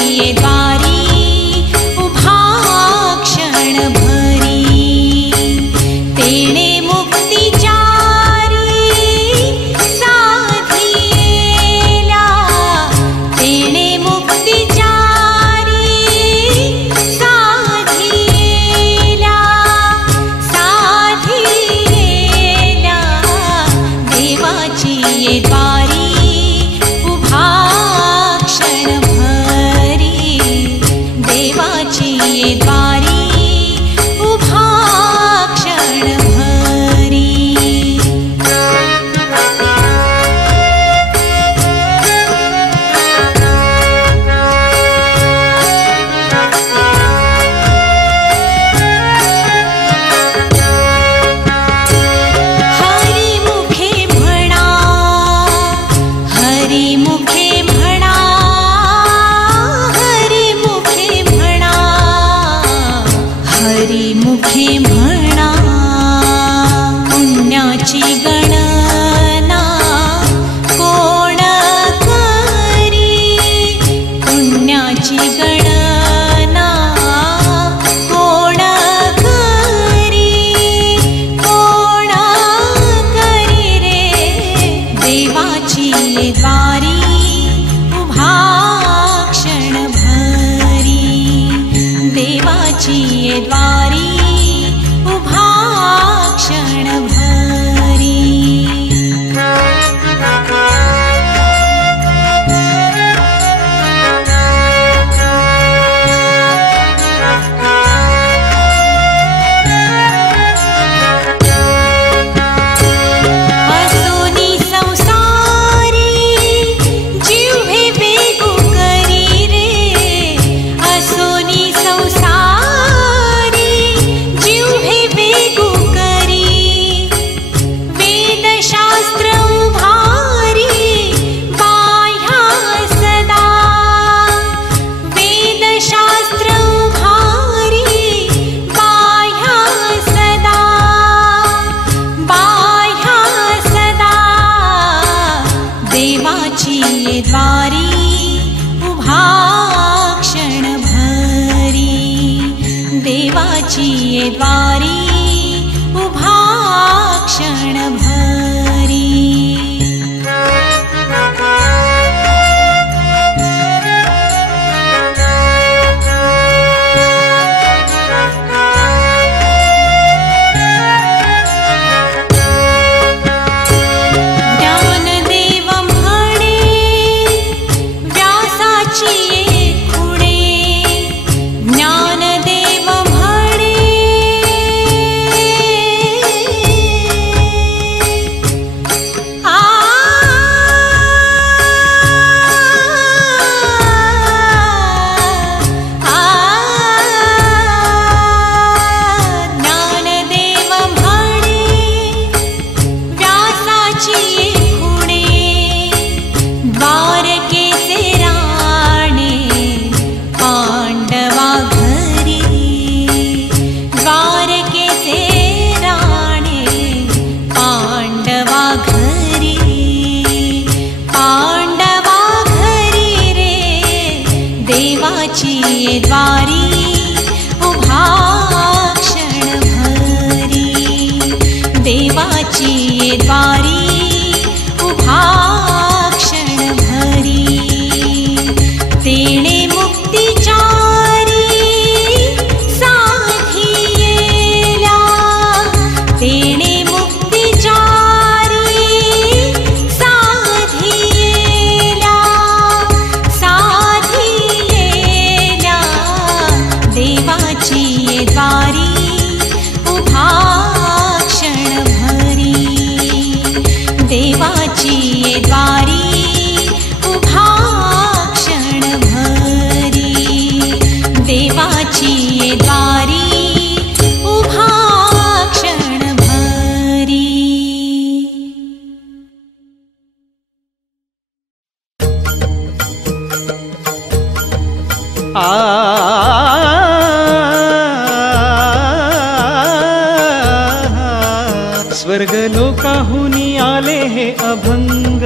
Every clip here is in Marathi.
ये द्वारी उभा क्षण भरी तेणे मुक्तिचारी साधियेला तेणे मुक्तिचारी साधियेला साधियेला देवाची ये द्वारी देवाची ये द्वारी उभा क्षण भरी हरी मुखे म्हणा हरी मुखे म्हणा हरी मुखे म्हणा पुण्याची गणना कोण करी पुण्याची गणना कोण करी कोण करी रे देवाची ये द्वारी उभा क्षण भरी देवाची ये द्वारी उभा क्षण भरी असोनी संसारी जिव्हे वेगू करी रे असोनी संसारी जिव्हे वेगू करी वेदशास्त्र उभारी बाह्या सदा वेदशास्त्र उभारी बाह्या सदा बाह्या सदा देवाची ये द्वारी उभा क्षण भरी देवाची ये द्वारी उभा क्षण भरी ज्ञानदेव म्हणे व्यासाची ये खुणे ज्ञानदेव म्हणे आ ज्ञानदेव म्हणे व्यासाची ये खुणे द्वारकेचे राणे पांडवा घरी द्वारकेचे राणे पांडवा घरी पांडवा घरी रे देवाची ये द्वारी उभा क्षण भरी देवाची ये द्वारी उभा क्षण भरी तेणे मुक्तिचारी साधियेला तेणे मुक्तिचारी साधियेला साधियेला देवाची ये द्वारी उभा क्षण भरी देवाची ये द्वारी उभा क्षण भरी देवाची ये द्वारी उभा क्षण भरी स्वर्गलोकाहुनी आले हे अभंग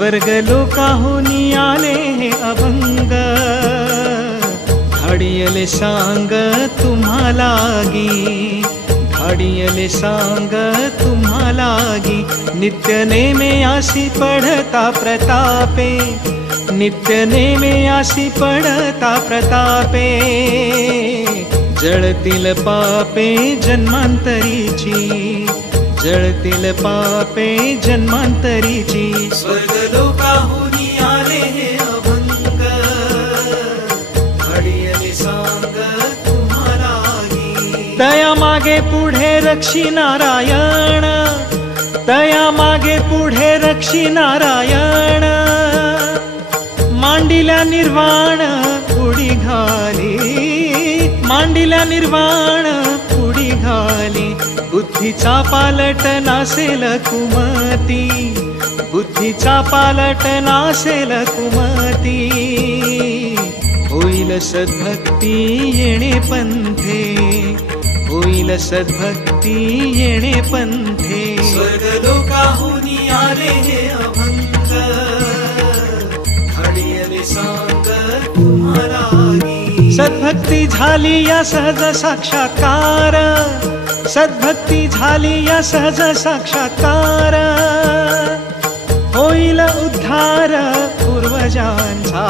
स्वर्ग लोकाहुनी आले हे अभंग, धाडियले सांग तुम्हालागी, धाडियले सांग तुम्हालागी. नित्य नेमे आसी पडता प्रतापे, नित्य नेमे आसी पडता प्रतापे. जळतील पापे जन्मांतरीची, जळतील पापे जन्मांतरीची. स्वर्ग लोकाहुनी आले हे अभंग, धाडियले सांग तुम्हालागी. तया मागे पुढे रक्षी नारायण, तया मागे पुढे रक्षी नारायण. मांडिल्या निर्वाण उडी घाली, मांडिल्या निर्वाण उडी घाली. बुद्धीचा पालट नासेल कुमती, बुद्धीचा पालट नासेल कुमती. होईल सद्भक्ती येणे पंथे, होईल सद्भक्ती येणे पंथे. स्वर्ग लोकाहुनी आले हे अभंग, धाडियले सांग तुम्हालागी. सद्भक्ती झाली या सहज साक्षात्कार, सद्भक्ती झाली या सहज साक्षात्कार. होईल उद्धार पूर्वजांचा,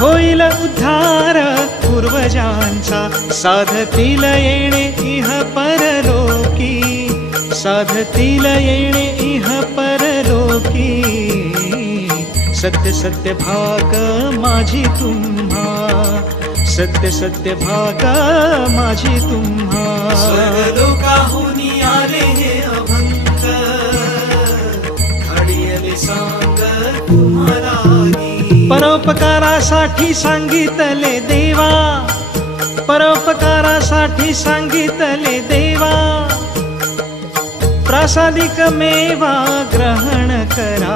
होईल उद्धार पूर्वजांचा. साधतील येणे इह परलोकी, साधतील येणे इह परलोकी. सत्य सत्य भाग माझी तुम्हा, सत्य सत्य भाग माझी तुम्हा. स्वर्ग लोकाहुनी आले हे अभंग, धाडियले सांग तुम्हालागी. परोपकारासाठी सांगितले देवा, परोपकारासाठी सांगितले देवा. प्रासादिक मेवा ग्रहण करा,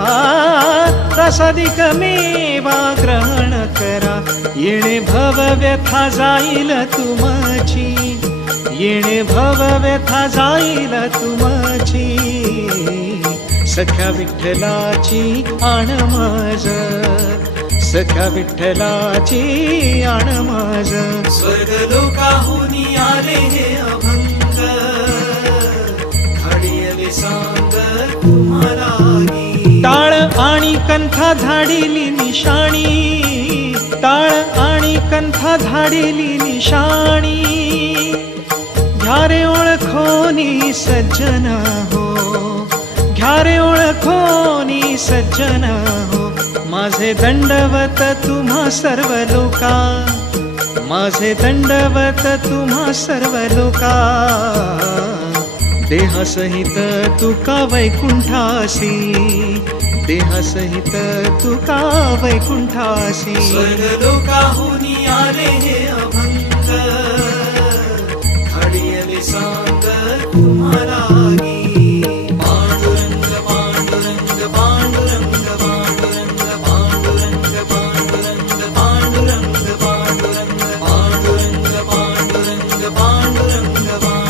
प्रासादिक मेवा ग्रहण करा. येणे भव व्यथा जाईल तुमची, येणे भव व्यथा जाईल तुमची. सख्या विठ्ठलाची आण माझ, सख्या विठ्ठलाची आण माझ. स्वर्ग लोकाहुनी आले हे अभंग, धाडियले सांग तुम्हालागी. टाळ आणि कंथा धाडिली निशाणी, टाळ आणि कंथा धाडिली निशाणी. घ्या रे ओळखोनी सज्जन हो, घ्या रे ओळखोनी सज्जन हो. माझे दंडवत तुम्हा सर्व लोका, माझे दंडवत तुम्हा सर्व लोका. देहसहित तुका वैकुंठासी, देहसहित तुका वैकुंठासी. स्वर्ग लोकाहुनी आले हे अभंग, धाडियले सांग तुम्हालागी. पांडुरंग पांडुरंग पांडुरंग पांडुरंग पांडुरंग पांडुरंग पांडुरंग पांडुरंग पांडुरंग पांडुरंग पांडुरंग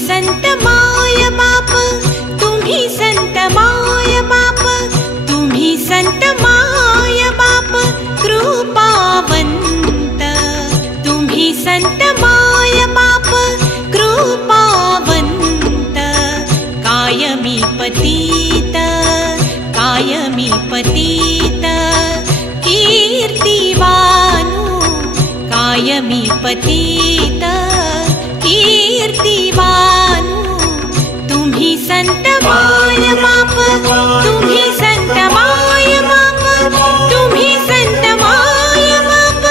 संत संत माय बाप कृपावंत, कायमी पतित कीर्तिवानु, कायमी पतित कीर्तिवानु। तुम्ही संत माय बाप, तुम्ही संत माय बाप, तुम्ही संत माय बाप,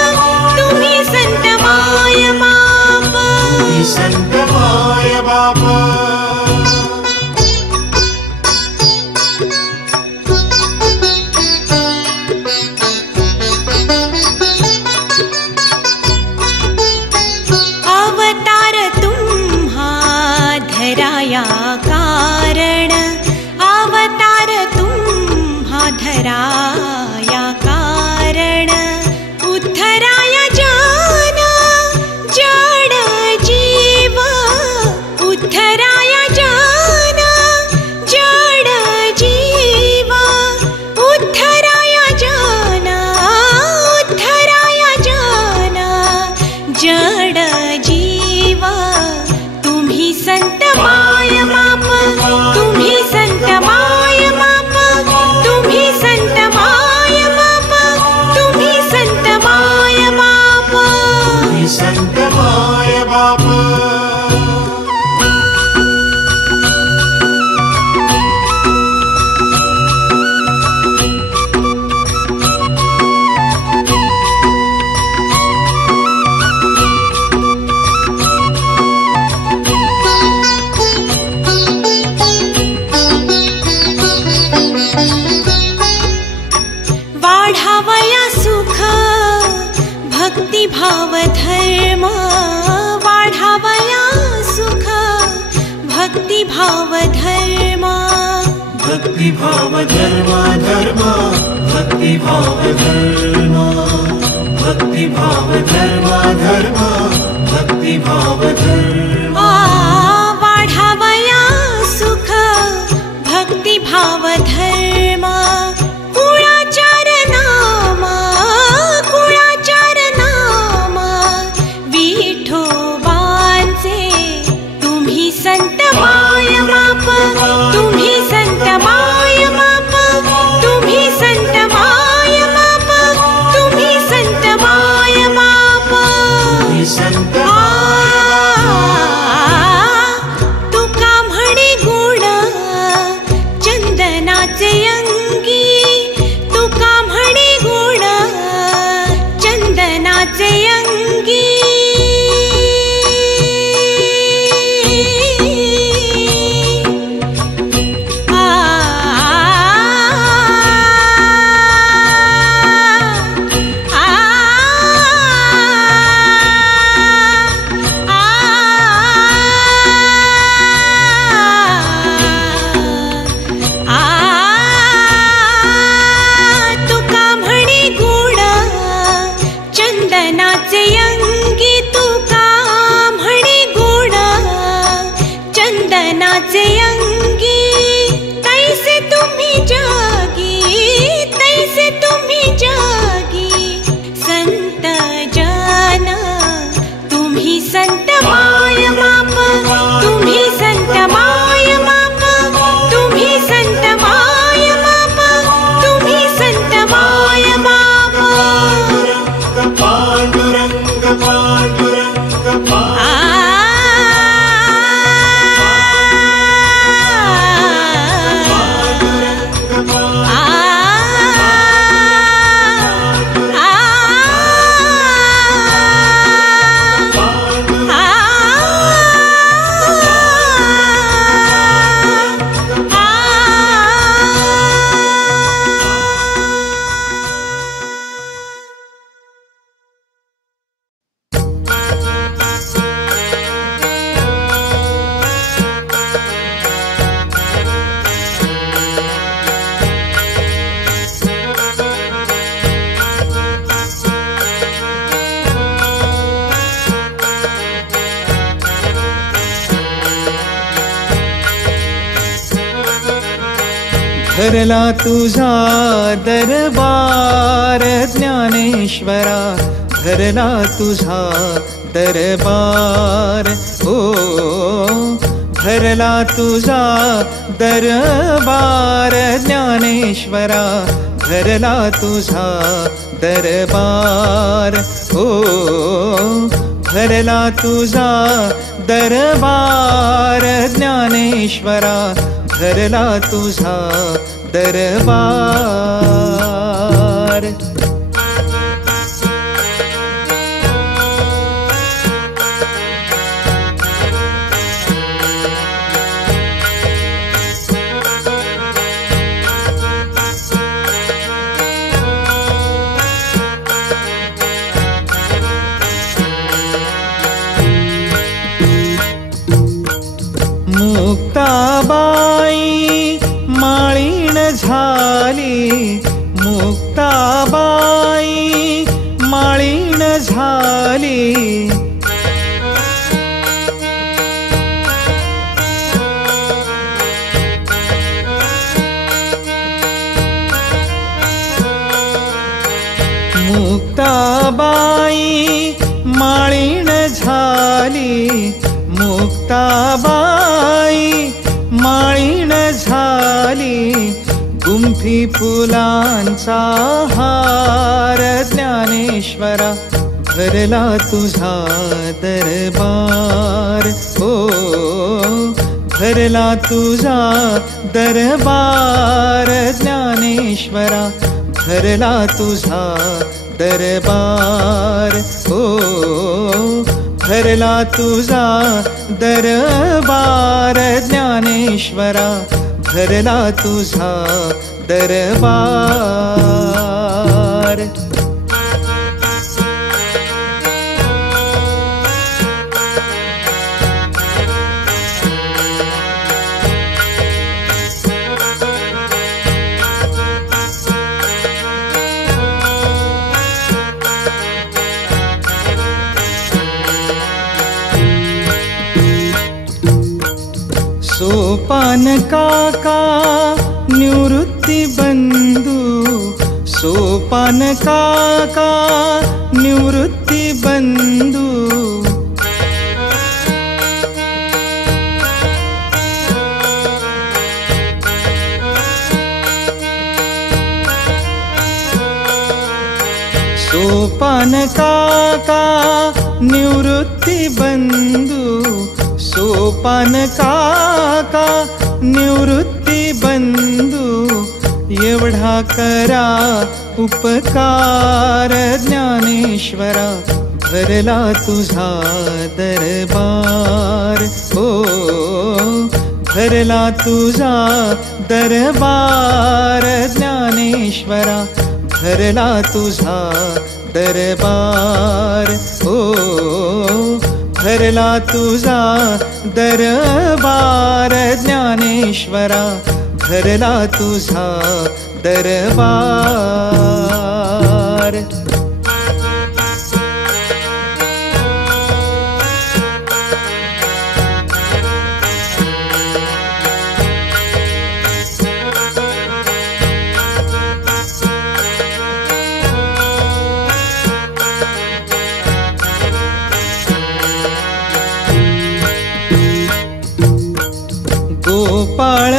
तुम्ही संत माय बाप, तुम्ही संत माय बाप। अवतार तुम्हा धराया कारण, अवतार तुम्हा धराया कारण, उद्धराया जन जड जीव, उद्धराया जन जड जीव, उद्धराया जन जड जीव। तुम्ही संत माय बाप, तुम्ही संत माय बाप, तुम्ही संत माय बाप, तुम्ही संत माय बाप, तुम्ही संत माय बाप। वाढावया सुख भक्तिभाव धर्म, वाढावया सुख भक्तिभाव धर्म, भक्तिभाव धर्म धर्म, भक्तिभाव धर्म, भक्तिभाव धर्म धर्म, भक्तिभाव धर्म। वाढावया सुख भक्तिभाव धर्म, कुळाचार नाम, कुळाचार नाम विठोबांचे। तुम्ही संत माय बाप, तुम्ही संत माय बाप, तुम्ही संत माय बाप, तुम्ही संत माय बाप, तुम्ही संत तुका म्हणे गुण चंदनाचे अंगी, तुका म्हणे गुण चंदनाचे अंगी। तुका म्हणे गुण चंदनाचे अंगी, तुका म्हणे गुण चंदनाचे अंगी। तैसे तुम्ही जागी, तैसे तुम्ही जागी संत जन। तुम्ही संत माय बाप, तुम्ही संत माय बाप, तुम्ही संत माय बाप, तुम्ही संत माय बाप। पांडुरंग पांडुरंग धरला तुझा दरबार ज्ञानेश्वरा, भरला तुझा दरबार ओ भरला तुझा दरबार ज्ञानेश्वरा भरला तुझा दरबार ओ भरला तुझा दरबार ज्ञानेश्वरा भरला तुझा दरबार मुक्ताबाई माळीण झाली मुक्ताबाई माळीण झाली मुक्ताबाई माळीण झाली मुक्ताबाई माळीण झाली गुंफी फुलांचा हार ज्ञानेश्वरा भरला तुझा दरबार ओ भरला तुझा दरबार ज्ञानेश्वरा भरला तुझा दरबार ओ भरला तुझा दरबार ज्ञानेश्वरा भरला तुझा दरबार सोपान काका निवृत्ती बंधू सोपान काका निवृत्ती बंधू सोपान काका निवृत्ती बंधू सोपान काका निवृत्ती बंधू एवढा करा उपकार ज्ञानेश्वरा भरला तुझा दरबार ओ भरला तुझा दरबार ज्ञानेश्वरा भरला तुझा दरबार ओ भरला तुझा दरबार ज्ञानेश्वरा भरला तुझा दरबार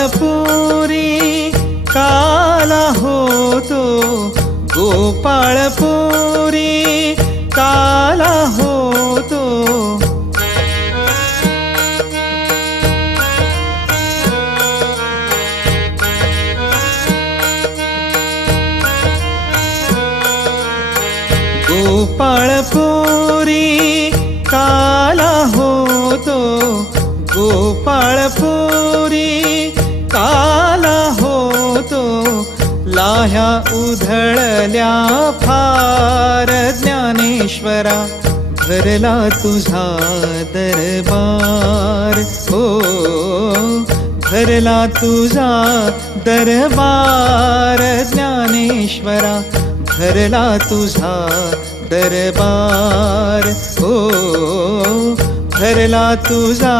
गोपाळपुरी काला होतो गोपाळपुरी काला होतो गोपाळपुरी काला होतो गोपाळपुरी काला होतो लाह्या उधळल्या फार ज्ञानेश्वरा भरला तुझा दरबार ओ भरला तुझा दरबार ज्ञानेश्वरा भरला तुझा दरबार ओ भरला तुझा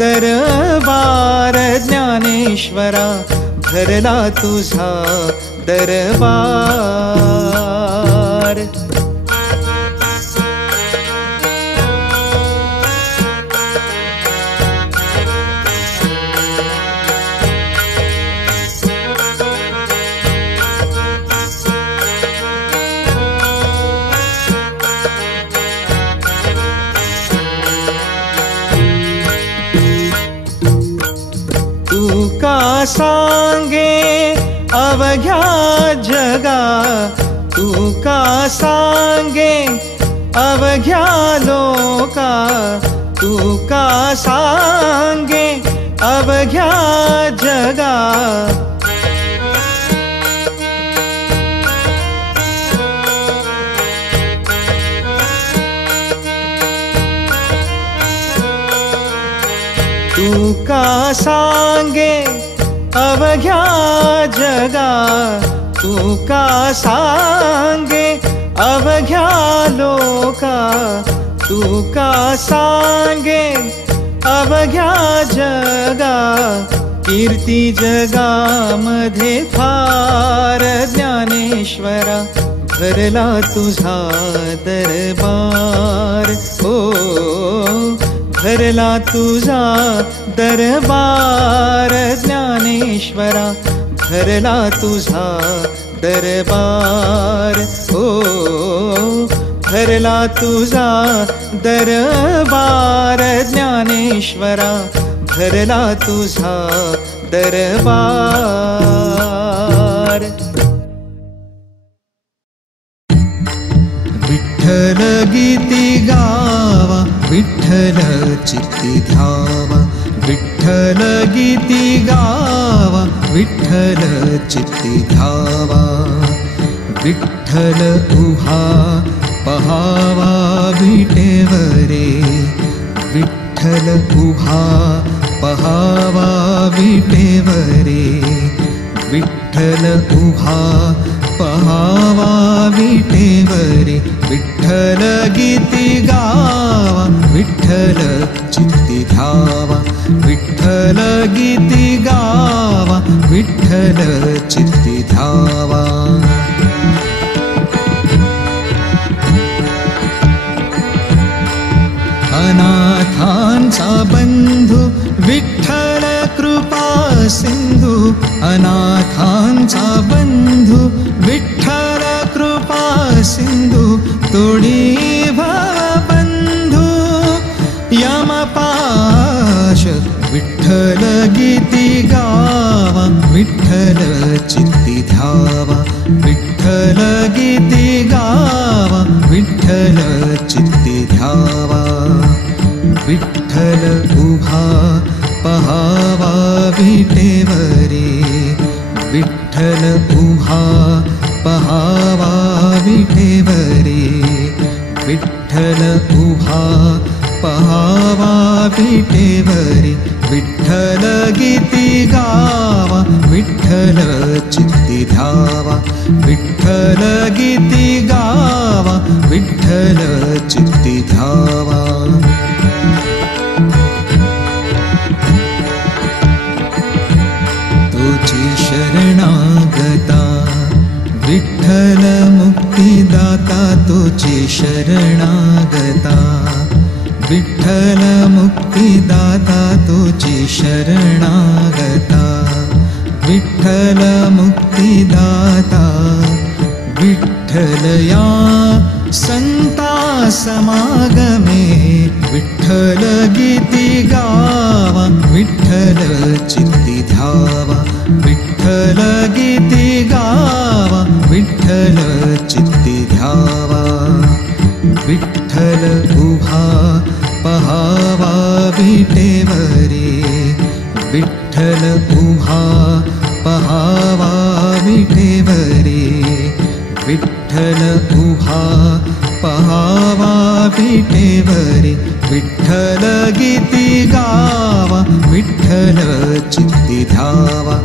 दरबार ज्ञानेश्वरा भरला तुझा दरबार सांगे अवघ्या जगा, तुका सांगे अवघ्या लोका, तुका सांगे अवघ्या जगा. तुका सांगे अवघ्या जगा, तुका सांगे अवघ्या लोका, तुका सांगे अवघ्या जगा. कीर्ती जगामध्ये फार ज्ञानेश्वरा, भरला तुझा दरबार. हो भरला तुझा दरबार ज्ञानेश्वरा, भरला तुझा दरबार. हो भरला तुझा दरबार ज्ञानेश्वरा, भरला तुझा दरबार. विठ्ठल गीती गावा, विठ्ठल चित्ती ध्यावा, विठ्ठल गीती गावा, विठ्ठल चित्ती ध्यावा. विठ्ठल उभा पहावा विटेवरे, विठ्ठल उभा पहावा विटेवरे, विठ्ठल उभा पहावा विटेवरे. विठ्ठल गीती गावा, विठ्ठल चित्ती ध्यावा, विठ्ठल गीती गावा, विठ्ठल चित्ती ध्यावा. अनाथांचा बंधू विठ्ठल कृपा सिंधू, अनाथांचा बंधू विठ्ठल कृपा सिंधू. तोडी भवबंधू यमपाश, विठ्ठल गीती गावा, विठ्ठल चित्ती ध्यावा, विठ्ठल गीती गावा, विठ्ठल चित्ती ध्यावा. विठ्ठल उभा पहावा विटेवरे, विठ्ठल उभा पहावा विटेवरे, विठ्ठल उभा पहावा विटेवरे. विठ्ठल गीती गावा, विठ्ठल चित्ती ध्यावा, विठ्ठल गीती गावा, विठ्ठल चित्ती ध्यावा. तुझी शरणागता विठ्ठल मुक्तिदाता, तुझी शरणागता विठ्ठल मुक्तिदाता, तुझी शरणागता विठ्ठल मुक्तिदाता. विठ्ठल या संता समागमे, विठ्ठल गीती गावा, विठ्ठल चित्ती ध्यावा, विठ्ठल गीती गावा, विठ्ठल चित्ती ध्यावा. विठ्ठल उभा पहावा विटेवरे, विठ्ठल उभा पहावा विटेवरे, विठ्ठल उभा पहावा विटेवरे. विठ्ठल गीती गावा, विठ्ठल चित्ती ध्यावा,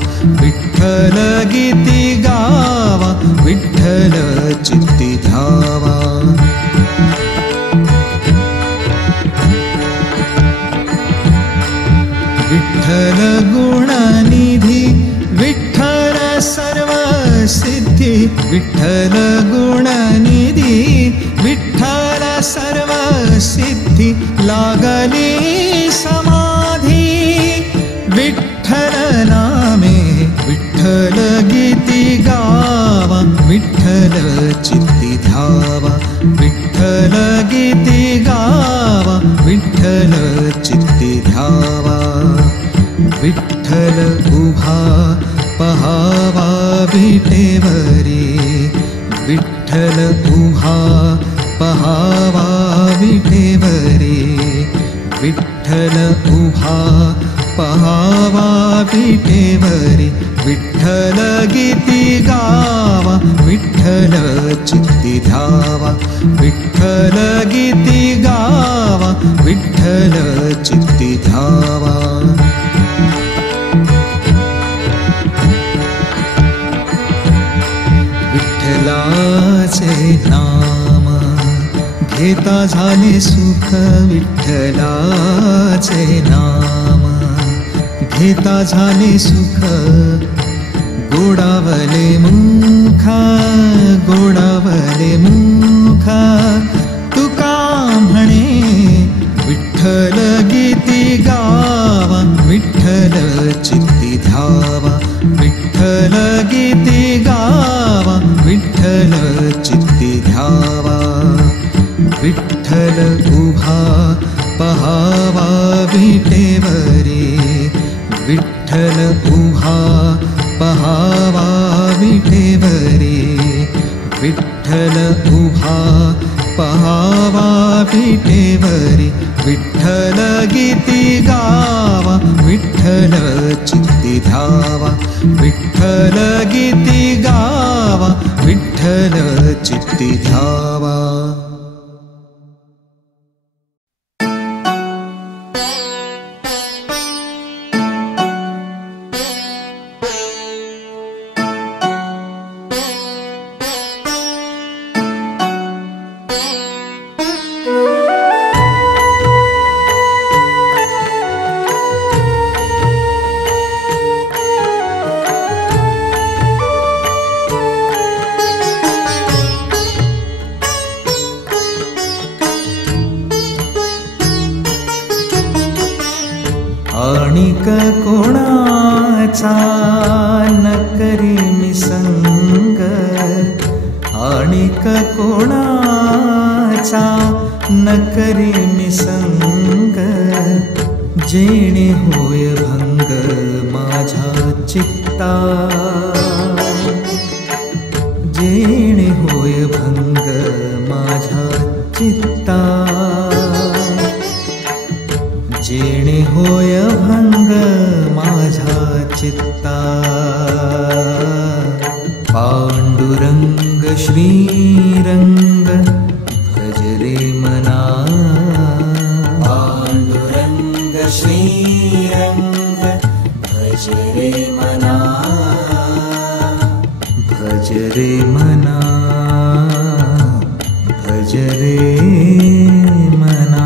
विठ्ठल गीती गावा, विठ्ठल चित्ती ध्यावा. विठ्ठल गुणनिधी, विठ्ठल सर्व सिद्धी, विठ्ठल गुणनिधी, विठ्ठल सर्व सिद्धी. लागली समाधी विठ्ठल नामे, विठ्ठल गीती गावा, विठ्ठल चित्ती ध्यावा, विठ्ठल गीती गावा, विठ्ठल चित्ती ध्यावा. विठ्ठल उभा पहावा विटेवरी, विठ्ठल उभा पहावा विटेवरी, विठ्ठल उभा पहावा विटेवरी, विठ्ठल गीती गावा, विठ्ठल चित्ती ध्यावा, विठ्ठल गीती गावा, विठ्ठल चित्ती ध्यावा. विठ्ठलाचे नाम घेता झाले सुख, विठ्ठलाचे नाम घेता झाले सुख, गोडावले मुखा, गोडावले मुखा, तुका म्हणे विठ्ठल गीती गावा, विठ्ठल चित्ती ध्यावा, विठ्ठल गीती गावा, विठ्ठल चित्ती ध्यावा. विठ्ठल उभा पहावा विटेवरी, विठ्ठल उभा पहावा विटेवरी, विठ्ठल उभा पहावा विटेवरी, विठ्ठल गीती गावा, विठ्ठल चित्ती ध्यावा, विठ्ठल गीती गावा, विठ्ठल चित्ती ध्यावा. आणिक कोणाचा न करी मी संग, आणिक कोणाचा न करी मी संग, जेणे होय भंग माझ्या चित्ता, जेणे होय भंग माझ्या चित्ता, जेणे होय भंग माझ्या चित्ता. पांडुरंग श्रीरंग भज रे मना, पांडुरंग श्रीरंग भज रे मना, भज रे मना, भज रे मना,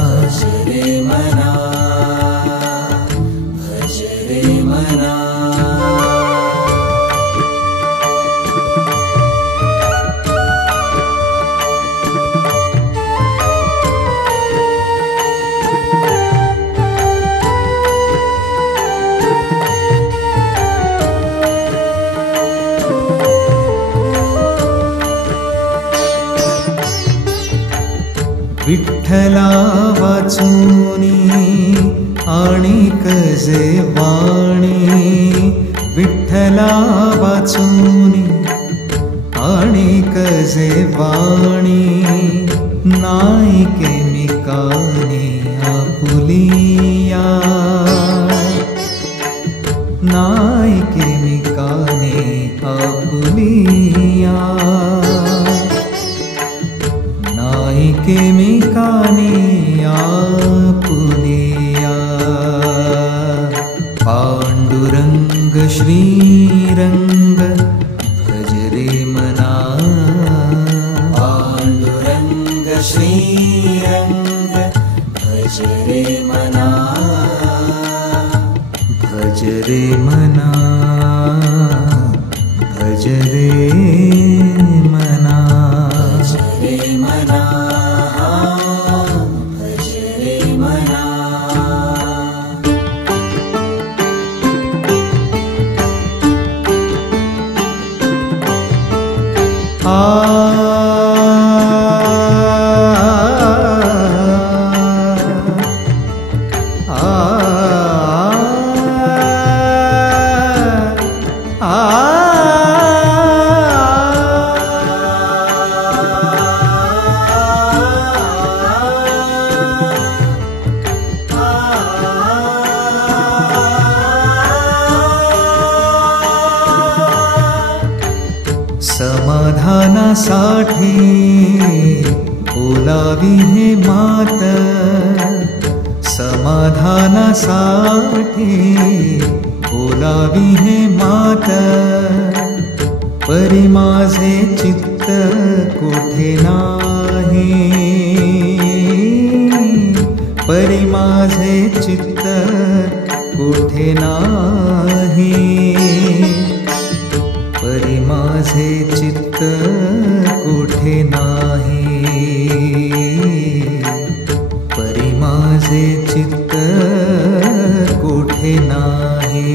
भज रे मना, भज रे मना. विठ्ठला वाचूनी आणिक जे वाणी, विठ्ठला वाचूनी आणिक जे वाणी, नायके मी कानी आपुलिया, नायके मी कानी आपुलिया, नायके मी कानी आपुलिया. पांडुरंग श्रीरंग भज रे मना, पांडुरंग श्रीरंग भज रे मना, भज रे मना, भज रे मना, भज रे मना, भज रे मना. बोलावी हे मात समाधानासाठी बोलावी हे मात परी माझे चित्त कोठे नाही परी माझे चित्त कोठे नाही परी माझे चित्त कोठे नाही परी माझे चित्त कोठे नाही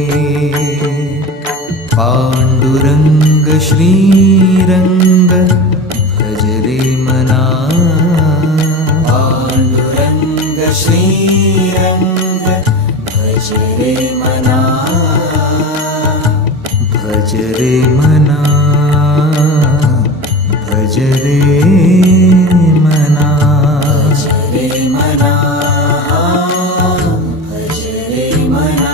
पांडुरंग श्रीरंग भज रे मना पांडुरंग श्रीरंग भज रे मना भज रे मना भज रे मना भज रे मना भज रे मना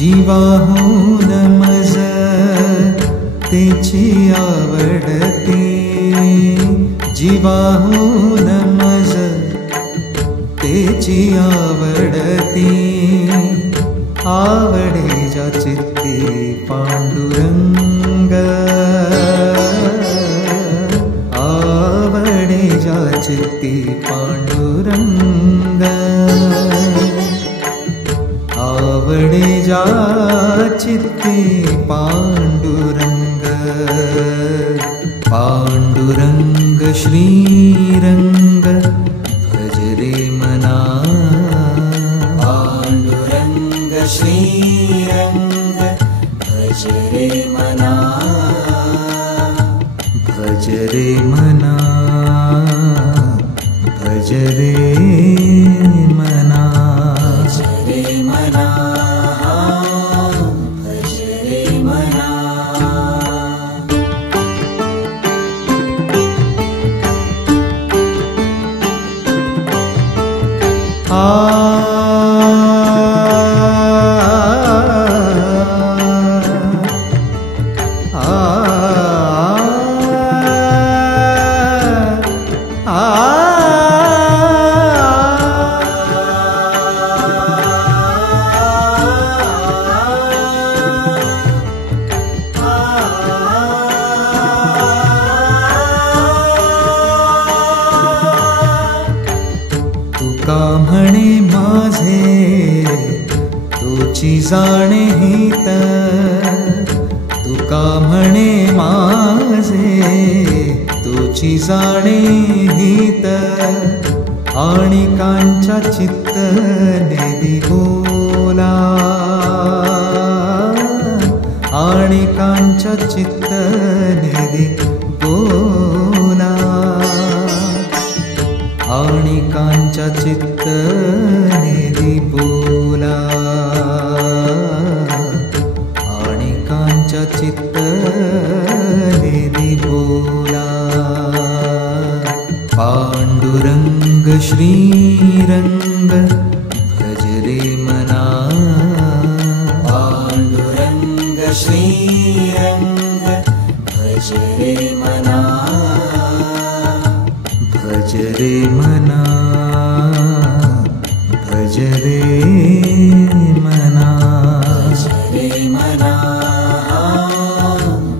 जीवाहून मज तेची आवडते जीवाहून मज तेची आवडते आवडे जा चित्ती पांडुरंग आवडे जा चित्ती पांडुरंग आवडे जा चित्ते पांडुरंग पांडुरंग श्रीरंग भज रे मना पांडुरंग श्रीरंग भज रे मना भज रे मना भज रे मना भज रे मना भज रे मना म्हणे माझे तुची जाणे हित तुका म्हणे माझे तुची जाणे हित आणि कांच्या चित्त नेदी बोला आणि कांच्या चित्त नेदी बोला आणि कांच्या चित्त नेदी बोला आणि कांच्या चित्त नेदी बोला पांडुरंग श्रीरंग भज रे मना पांडुरंग श्रीरंग भज रे मना भज रे मना भज रे मना भज रे मना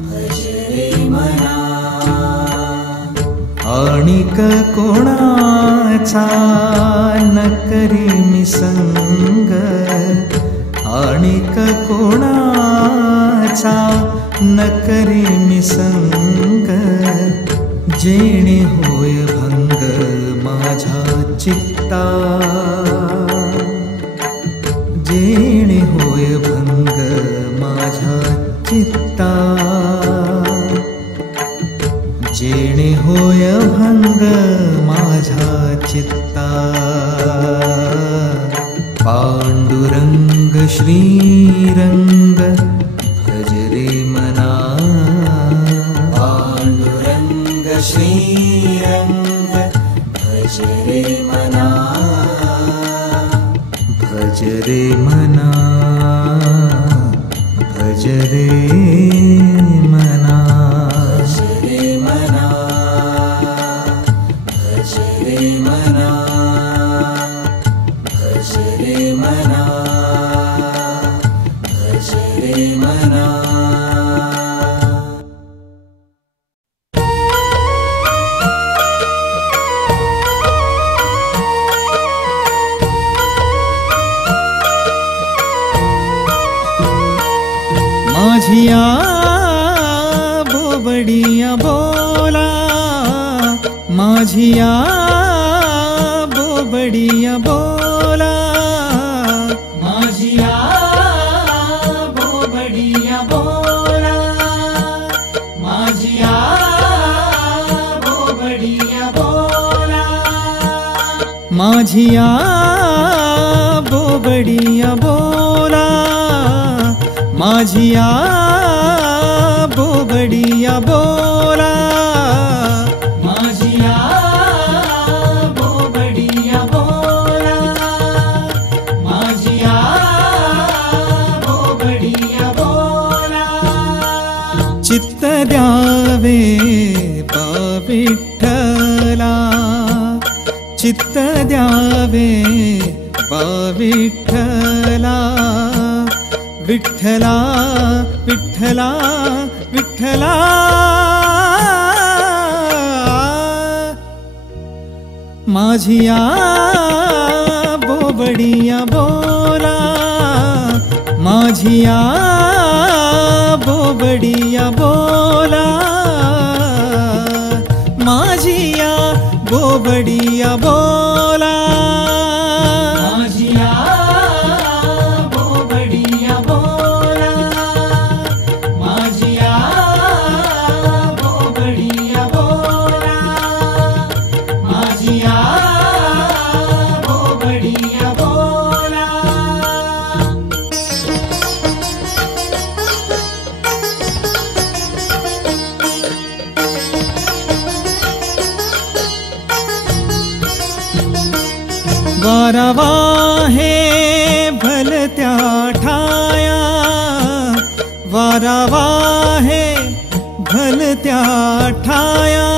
भज रे मना आणिक कोणाचा न करी मी संग आणिक कोणाचा न करी मी संग जेणे होय भंग माझा चित्ता जेणे होय भंग माझा चित्ता जेणे होय भंग माझा चित्ता पांडुरंग श्रीरंग भज रे मना पांडुरंग श्रीरंग भज रे मना भज रे मना भज रे मना भज रे मना भज रे मना भज रे मना भज रे मना। माझिया बोबडिया बोला माझिया बोबडिया बोला माझिया बोबडिया बोला माझिया बोबडिया बोला माझिया बोबडिया बोला माझिया बोबडिया बोला माझिया बोबडिया बोला माझिया बोबडिया बोला चित्त द्यावे पा विठ्ठला चित्त द्यावे पा विठ्ठला विठ्ठला विठ्ठला विठ्ठला माझिया बोबडिया बोला माझिया बोबडिया बोला माझिया बोबडिया बोला माझिया बोबडिया बोला माझिया बोबडिया बोला माझिया बोबडिया बोला वारावा हे भलत्या ठाया वारावा हे भलत्या ठाया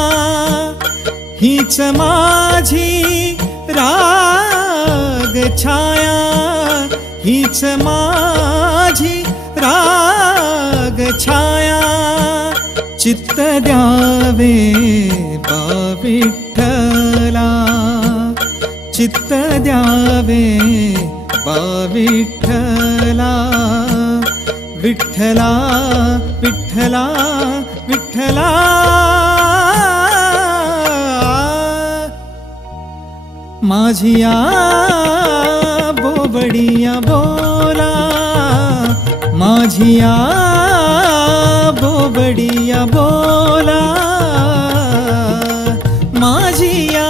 हीच माझी राग छाया हीच माझी राग छाया चित्त द्यावे बा विठ्ठला चित्त द्यावे बा विठ्ठला विठ्ठला विठ्ठला विठ्ठला माझिया बोबडिया बोला माझिया बोबडिया बोला माझिया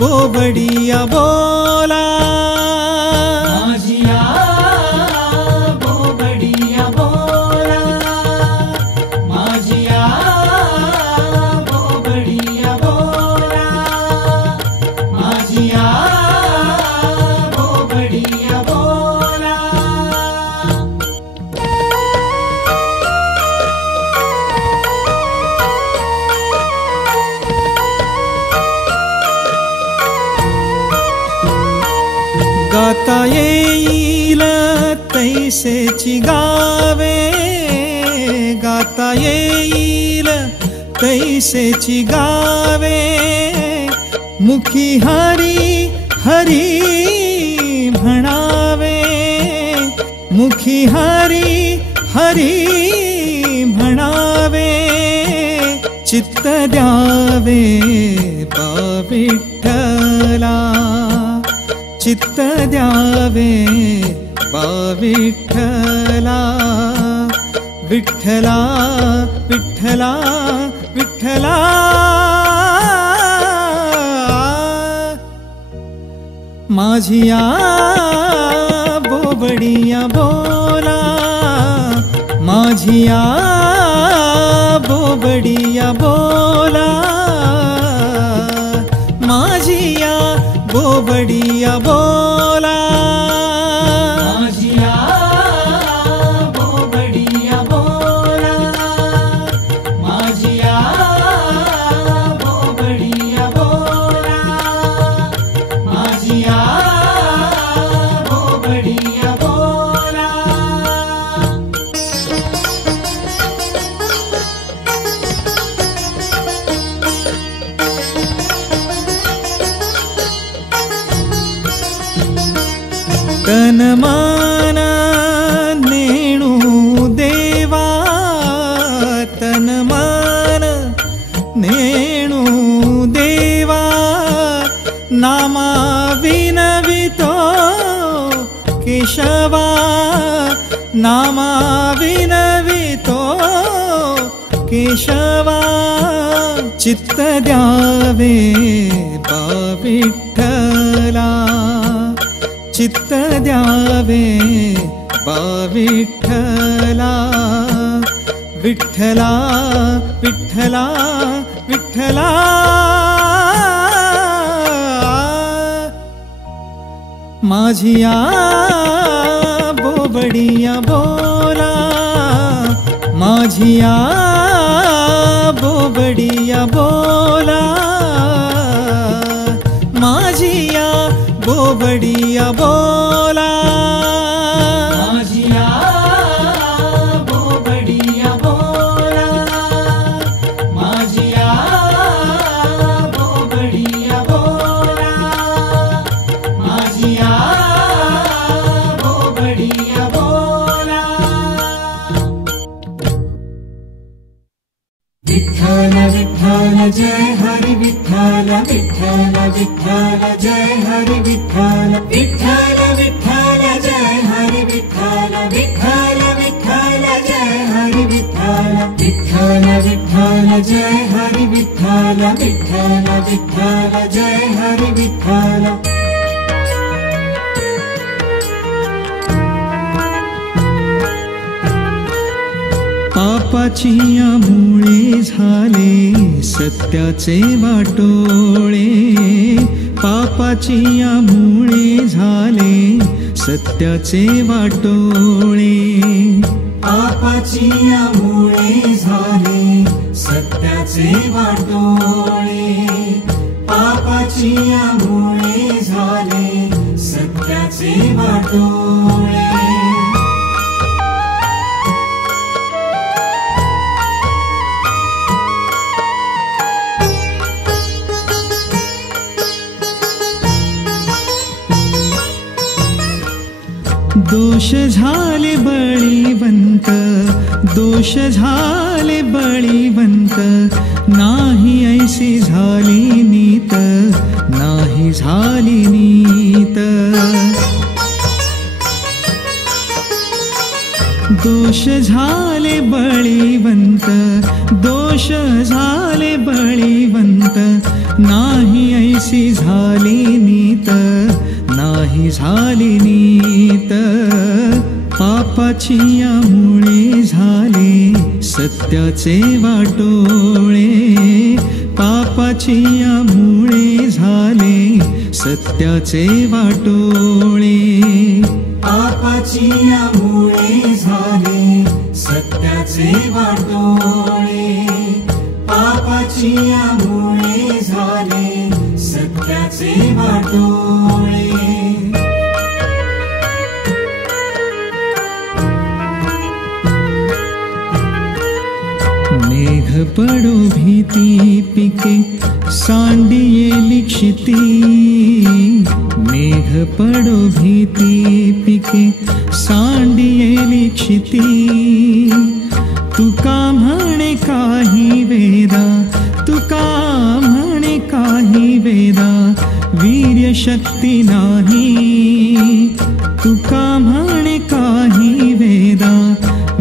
बोबडिया बोला माझिया बोबडिया बोला माझिया बोबडिया बोला माझिया बोबडिया बोला गाता येईल तैसेची गावे गाता येईल तैसेची गावे मुखी हरी हरी म्हणावे मुखी हरी हरी म्हणावे चित्त द्यावे बा विठ्ठला चित्त द्यावे बा विठ्ठला विठ्ठला विठ्ठला विठ्ठला माझिया बोबडिया बोला माझिया बोबडिया बोला, माझिया बोबडिया बोला, माझिया बोबडिया बोला, माझिया बोबडिया बोला, माझिया बोबडिया बोला. तन मन नेणू देवा, तन मन नेणू देवा, नामा विनवितो केशवा, नामा विनवितो केशवा. चित्त द्यावे बा विठ्ठला, चित्त द्यावे बा विठ्ठला, विठ्ठला विठ्ठला विठ्ठला. माझिया बोबडिया बोला, माझिया बोबडिया बोला, माझिया बोबडिया बोला, माझिया बोबडिया बोला, माझिया बोबडिया बोला, माझिया बोबडिया बोला. विठ्ठल विठ्ठल जय हरि विठ्ठल, विठ्ठल विठ्ठल जय हरि विठ्ठल, विठ्ठल विठ्ठल जय हरि विठ्ठल, विठ्ठल विठ्ठल जय हरि विठ्ठल, विठ्ठल विठ्ठल जय हरि विठ्ठल, विठ्ठल विठ्ठल जय हरि विठ्ठल. पापाची मुळे झाले सत्याचे वाटोळे, पापाची मुळे झाले सत्याचे वाटोळे, पापाची मुळे झाले सत्याचे वाटोळे, पापाची मुळे झाले सत्याचे वाटोळे. दोष झाले बळीवंत, दोष झाले बळीवंत, नाही ऐसी झाली नीत, नाही झाली नीत. दोष झाले बळीवंत, दोष झाले बळीवंत, नाही ऐसी झाली नीत, नाही झाली नीत. पापाची मुळे झाले सत्याचे वाटोळे, पापाची मुळे झाले सत्याचे वाटोळे, पापाची मुळे झाले सत्याचे वाटोळे, पापाची मुळे झाले सत्याचे वाटोळे. मेघ पडो भीती पिके सांडिये लिक्षिती, मेघ पडो भीती पिके सांडिये लिक्षिती. तुका म्हणे काही वेदा, तुका म्हणे काही वेदा, वीर्य शक्ती नाही. तुका म्हणे काही वेदा,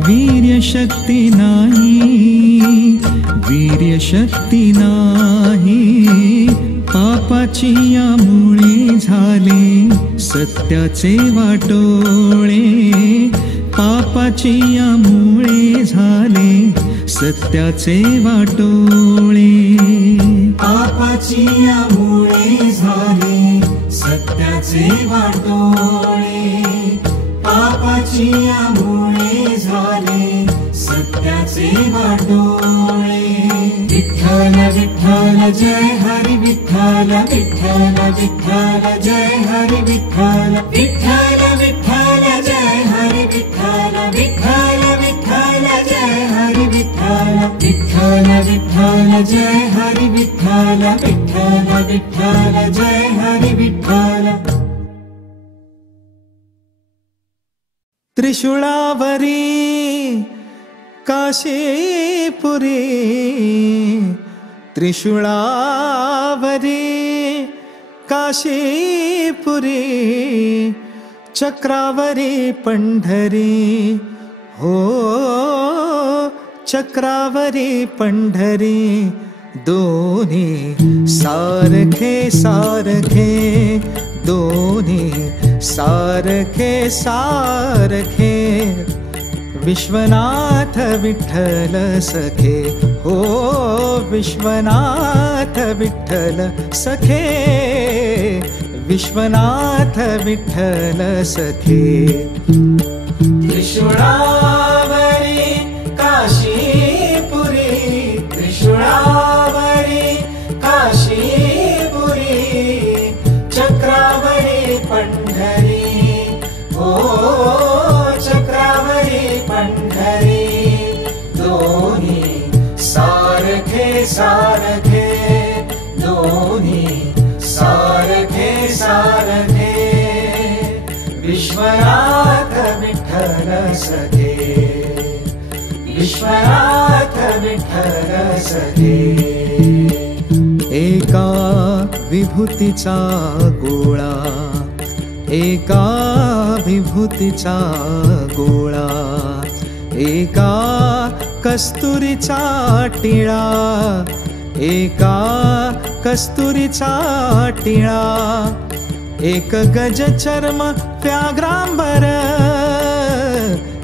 वीर्य शक्ती नाही, वीर्य शक्ती नाही. पापाची मुळे झाले सत्याचे वाटोळे, पापाची यामुळे झाले सत्याचे वाटोळे, पापाची यामुळे झाले सत्याचे वाटोळे, पापाची यामुळे झाले सत्याचे वाटोळे. विठ्ठल विठ्ठल जय हरी विठ्ठल, विठ्ठल विठ्ठल जय हरी विठ्ठल, विठ्ठल विठ्ठल जय हरी विठ्ठल, विठ्ठल विठ्ठल जय हरी विठ्ठल, विठ्ठल विठ्ठल जय हरी विठ्ठल, विठ्ठल विठ्ठल जय हरी विठ्ठल. त्रिशूळावरी काशीपुरी, त्रिशूळावरी काशीपुरी, चक्रावरी पंढरी हो, चक्रावरी पंढरी, दोन्ही सारखे सारखे, दोन्ही सारखे सारखे. विश्वनाथ विठ्ठल सखे हो, विश्वनाथ विठ्ठल सखे, विश्वनाथ विठ्ठल सखे. त्रिशूळावरी काशीपुरी, त्रिशूळावरी काशीपुरी, चक्रावरी पंढरी हो, चक्रावरी पंढरी, दोन्ही सारखे सारखे, दोन्ही सारखे सारखे. विश्वनाथ विठ्ठल सखे, विश्वनाथ विठ्ठल सखे. एका विभूतीचा गोळा, एका विभूतीचा गोळा, एका कस्तुरीचा टिळा, एका कस्तुरीचा टिळा. एक गज चर्म व्याघ्रांबर,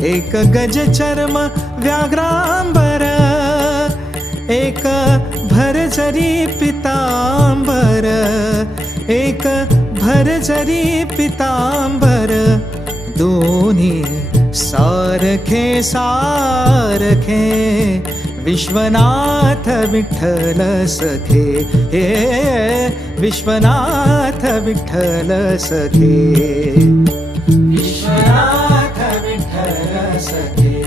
एक गज चर्म व्याघ्रांबर, एक भरजरी पितांबर, एक भरजरी पितांबर, दोन्ही सारखे सारखे. विश्वनाथ विठ्ठल सखे हे, विश्वनाथ विठ्ठल सखे, विश्वनाथ विठ्ठल सखे,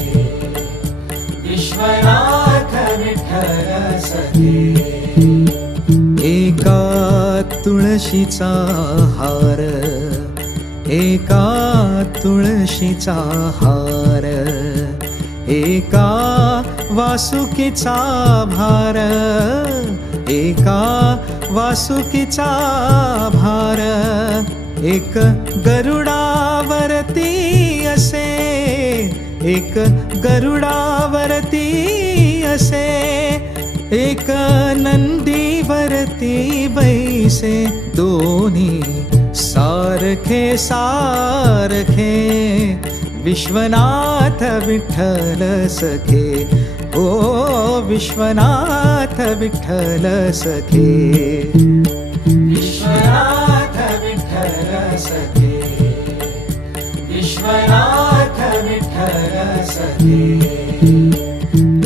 विश्वनाथ विठ्ठल सखे. एका तुळशीचा हार, एका तुळशीचा हार, एका वासुकीचा भार, एका वासुकीचा भार. एक गरुडावरती असे, एक गरुडावरती असे, एक नंदीवरती बैसे, दोन्ही सारखे सारखे. विश्वनाथ विठ्ठल सखे हो, विश्वनाथ विठ्ठल सखे, विश्वनाथ विठ्ठल सखे, विश्वनाथ विठ्ठल सखे.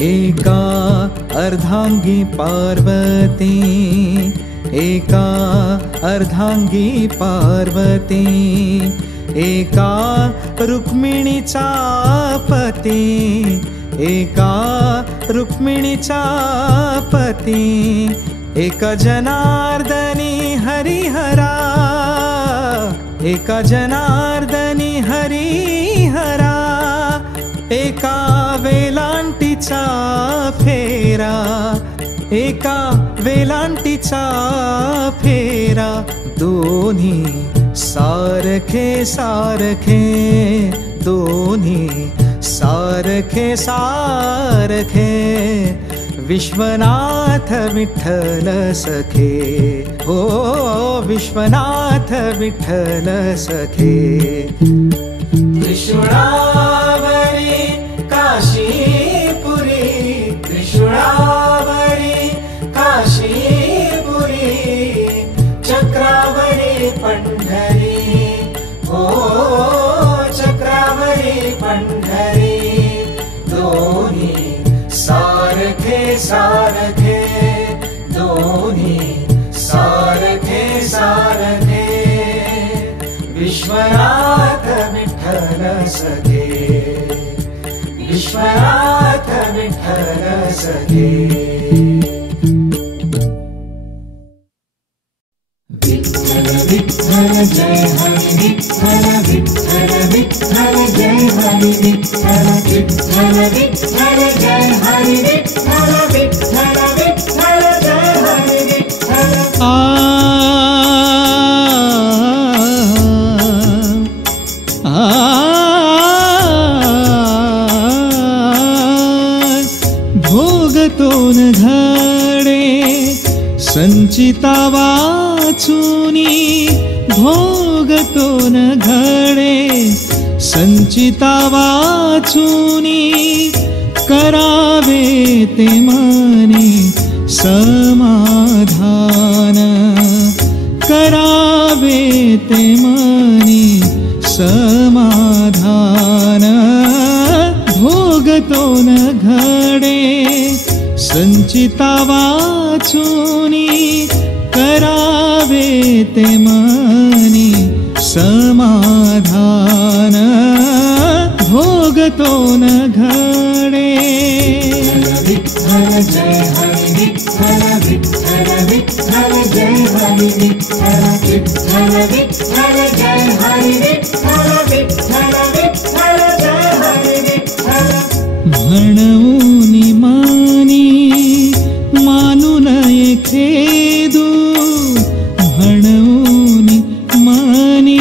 एका अर्धांगी पार्वती, एका अर्धांगी पार्वती, एका रुक्मिणीचा पती, एका रुक्मिणीचा पती. एका जनार्दनी हरिहरा, एका जनार्दनी हरिहरा, एका वेलांटीचा फेरा, एका वेलांटीचा फेरा. दोन्ही सारखे सारखे, दोन्ही सारखे सारखे. विश्वनाथ विठ्ठल सखे हो, विश्वनाथ विठ्ठल सखे. त्रिशूळावरी सारखे सारखे दोन्ही सारखे सारखे विश्वनाथ विठ्ठल सखे विश्वनाथ विठ्ठल सखे विठ्ठल विठ्ठल जय हरी विठ्ठल विठ्ठल विठ्ठल जय हरी विठ्ठल विठ्ठल विठ्ठल जय हरी विठ्ठल विठ्ठल विठ्ठल जय हरी विठ्ठल भोगतोन घडे संचिता वाचुनी भोगतोन घडे संचिता वाचुनी करावे ते मने समाधान करावे ते मने समाधान भोगतोन घडे संचिता वाचुनी करावे ते मने समाधान भोगतोन घडे विठ्ठल जय हरी विठ्ठल विठ्ठल विठ्ठल जय हरी विठ्ठल विठ्ठल विठ्ठल जय हरी विठ्ठल विठ्ठल विठ्ठल जय हरी विठ्ठल म्हणूनी मानी मानू नये खेदू म्हणूनी मानी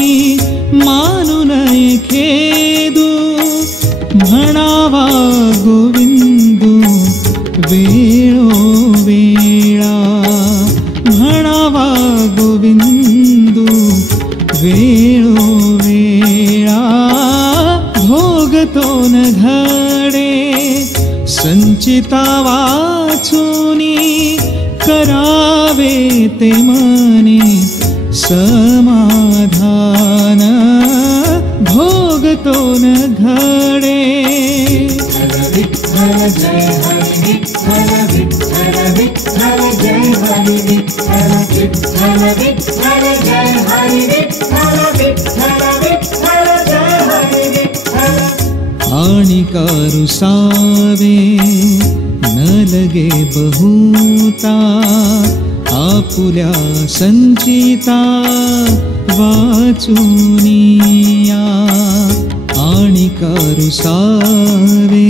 मानू नये खेदू म्हणावा गोविंदू वेळोवेळा म्हणावा गोविंदू वेळोवेळा भोगतोन घडे संचिता वाचुनी करावे ते मने समाधान भोगतोन घडे विठ्ठल जय हरी विठ्ठल विठ्ठल विठ्ठल जय हरी विठ्ठल विठ्ठल विठ्ठल जय हरी विठ्ठल विठ्ठल विठ्ठल जय हरी विठ्ठल आणि कारुसावे न लगे बहुता आपुल्या संचिता वाचुनिया आणि कारुसावे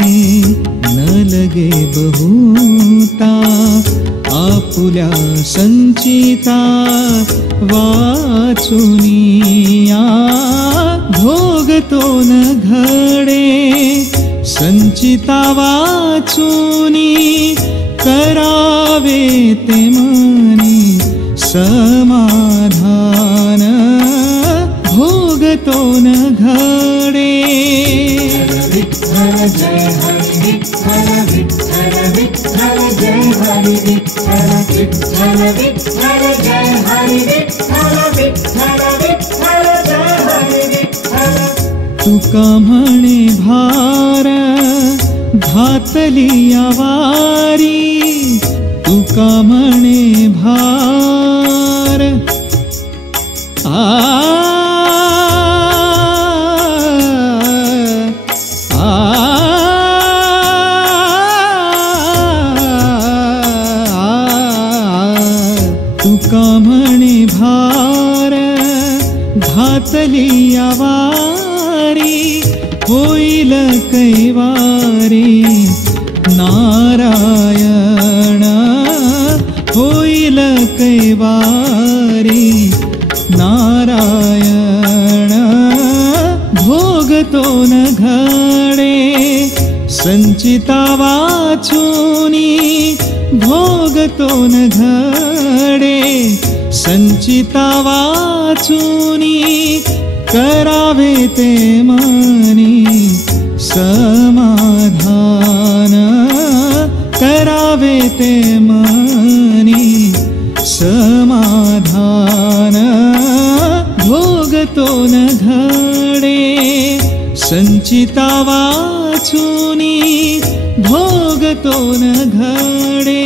न लगे बहुता आपुल्या संचिता वाचुनिया भोगतोन घडे संचिता वाचुनी करावे ते मने समाधान भोगतोन घडे विठ्ठल जय हरी विठ्ठल विठ्ठल विठ्ठल जय हरी विठ्ठल विठ्ठल विठ्ठल जय हरी विठ्ठल विठ्ठल विठ्ठल जय हरी विठ्ठल तुका म्हणे भार घातली वारी तुका म्हणे भार तुका म्हणे भार घातली वारी होईल कैवारी नारायण होईल कैवारी नारायण भोगतोन घडे संचिता वाचुनी भोगतोन घडे संचिता वाचुनी करावे ते मने समाधान करावे ते मने समाधान भोगतोन घडे संचिता चिता वाचूनी भोगतो न घडे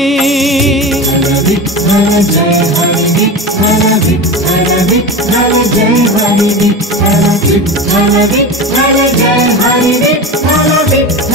विठ्ठल जय हरी विठ्ठल विठ्ठल विठ्ठल जय हरी विठ्ठल विठ्ठल विठ्ठल जय हरी विठ्ठल विठ्ठल